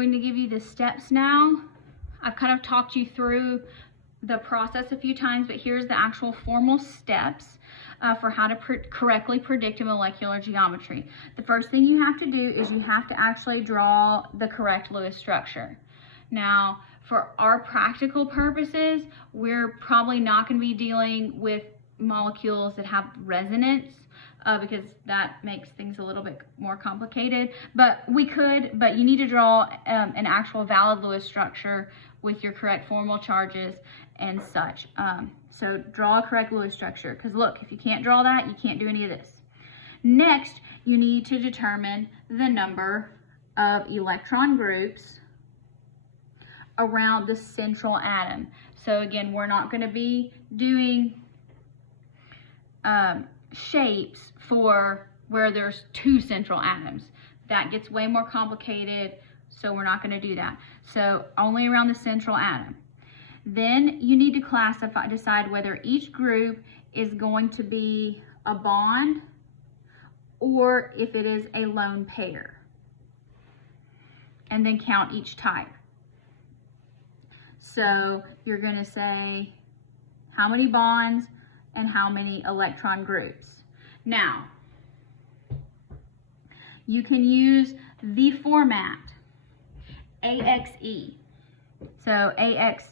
going to give you the steps now. I've kind of talked you through the process a few times, but here's the actual formal steps for how to correctly predict a molecular geometry. The first thing you have to do is you have to actually draw the correct Lewis structure. Now, for our practical purposes, we're probably not going to be dealing with molecules that have resonance because that makes things a little bit more complicated. But we could, but you need to draw an actual valid Lewis structure with your correct formal charges and such. So draw a correct Lewis structure, because look, if you can't draw that, you can't do any of this. Next, you need to determine the number of electron groups around the central atom. So again, we're not going to be doing shapes for where there's two central atoms. That gets way more complicated, so we're not going to do that. So only around the central atom. Then you need to decide whether each group is going to be a bond or if it is a lone pair. And then count each type. So you're going to say how many bonds and how many electron groups. Now, you can use the format AXE. So AXE.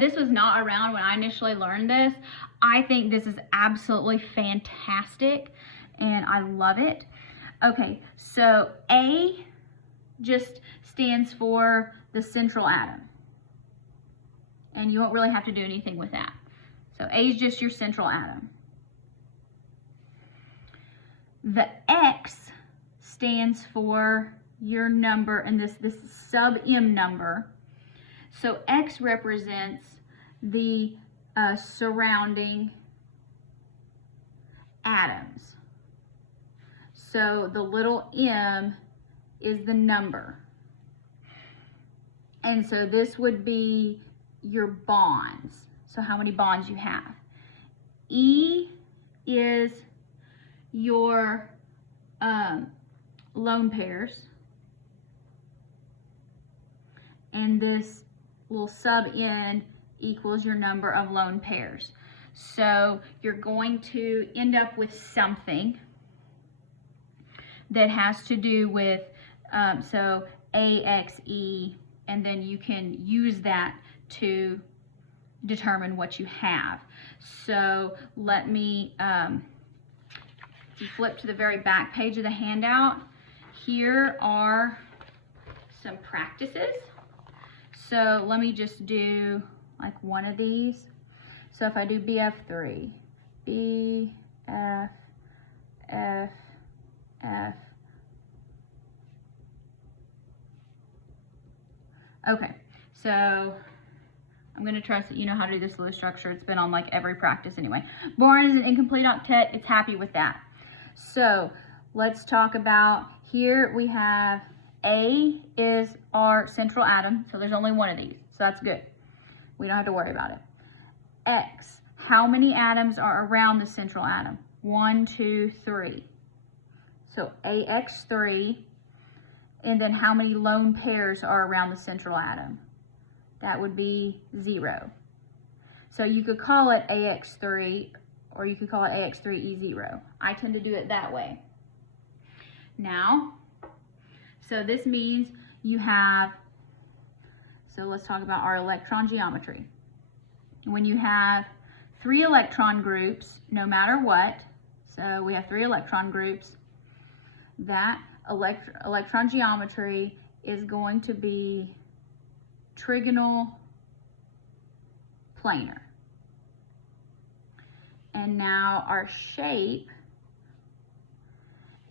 This was not around when I initially learned this. I think this is absolutely fantastic and I love it. Okay, so A just stands for the central atom. And you won't really have to do anything with that. So A is just your central atom. The X stands for your number, and this sub-M number. So X represents the surrounding atoms. So the little m is the number. And so this would be your bonds. So how many bonds you have. E is your lone pairs. And this little sub-n equals your number of lone pairs. So you're going to end up with something that has to do with, so AXE, and then you can use that to determine what you have. So let me flip to the very back page of the handout. Here are some practices. So let me just do like one of these. So if I do BF3, B, F, F, F. Okay, so I'm going to trust that you know how to do this Lewis structure. It's been on like every practice anyway. Boron is an incomplete octet. It's happy with that. So let's talk about, here we have A is our central atom. So there's only one of these. So that's good. We don't have to worry about it. X, how many atoms are around the central atom? 1, 2, 3. So AX3. And then how many lone pairs are around the central atom? That would be 0. So you could call it AX3 or you could call it AX3E0. I tend to do it that way. Now, so this means you have, so let's talk about our electron geometry. When you have 3 electron groups, no matter what, so we have 3 electron groups, that electron geometry is going to be trigonal planar. And now our shape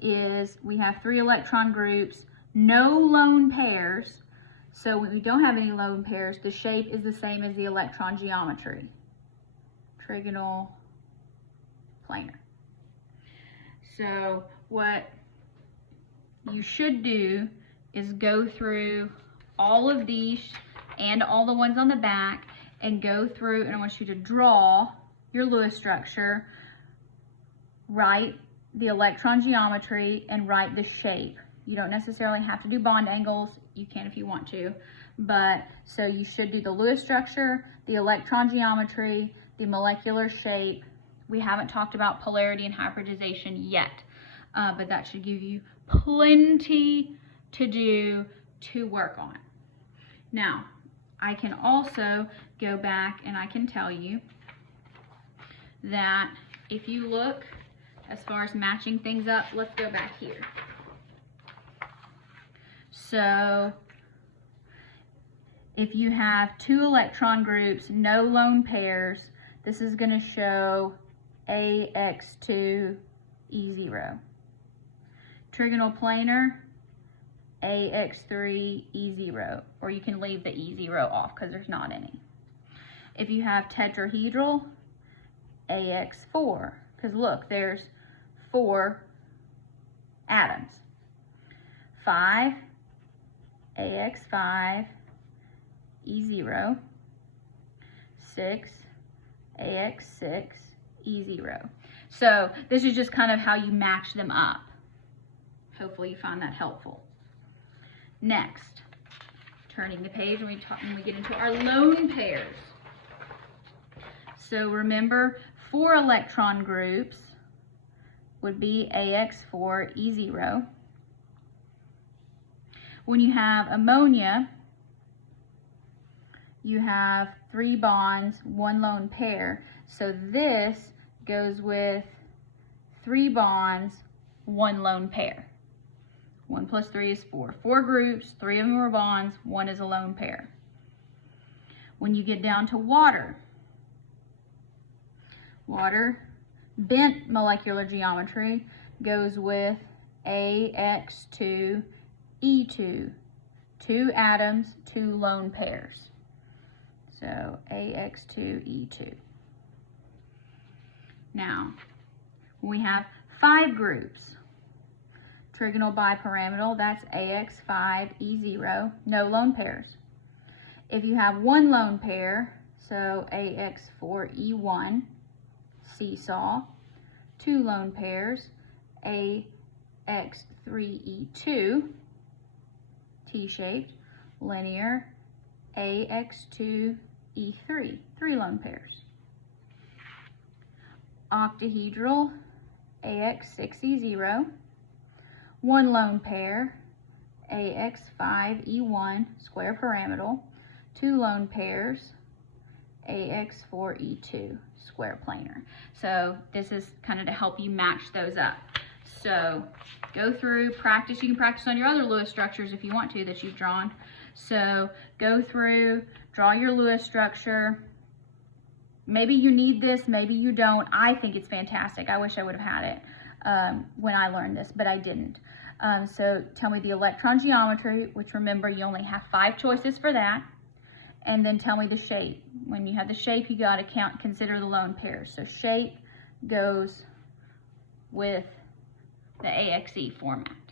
is, we have 3 electron groups, no lone pairs. So when we don't have any lone pairs, the shape is the same as the electron geometry. Trigonal planar. So what you should do is go through all of these and all the ones on the back and go through, and I want you to draw your Lewis structure, write the electron geometry, and write the shape. You don't necessarily have to do bond angles. You can if you want to. But so you should do the Lewis structure, the electron geometry, the molecular shape. We haven't talked about polarity and hybridization yet, but that should give you plenty to do to work on. Now, I can also go back and I can tell you that if you look as far as matching things up, let's go back here. So if you have two electron groups, no lone pairs, this is going to show AX2, E0. Trigonal planar, AX3, E0, or you can leave the E0 off because there's not any. If you have tetrahedral, AX4, because look, there's 4 atoms. 5, AX5, E0, 6, AX6, E0. So this is just kind of how you match them up. Hopefully you find that helpful. Next, turning the page when we get into our lone pairs. So remember, 4 electron groups would be AX4, E0. When you have ammonia, you have 3 bonds, 1 lone pair. So this goes with 3 bonds, 1 lone pair. 1 plus 3 is 4. 4 groups, 3 of them are bonds, 1 is a lone pair. When you get down to water, bent molecular geometry goes with AX2, E2. 2 atoms, 2 lone pairs. So AX2, E2. Now, we have 5 groups. Trigonal bipyramidal, that's AX5, E0, no lone pairs. If you have 1 lone pair, so AX4, E1, seesaw, 2 lone pairs, AX3, E2, T-shaped, linear, AX2, E3, 3 lone pairs. Octahedral, AX6, E0, 1 lone pair, AX5, E1, square pyramidal, 2 lone pairs, AX4, E2, square planar. So this is kind of to help you match those up. So go through, practice. You can practice on your other Lewis structures if you want to that you've drawn. So go through, draw your Lewis structure. Maybe you need this, maybe you don't. I think it's fantastic. I wish I would have had it when I learned this, but I didn't. So tell me the electron geometry, which remember you only have 5 choices for that. And then tell me the shape. When you have the shape, you got to consider the lone pairs. So shape goes with the AXE format.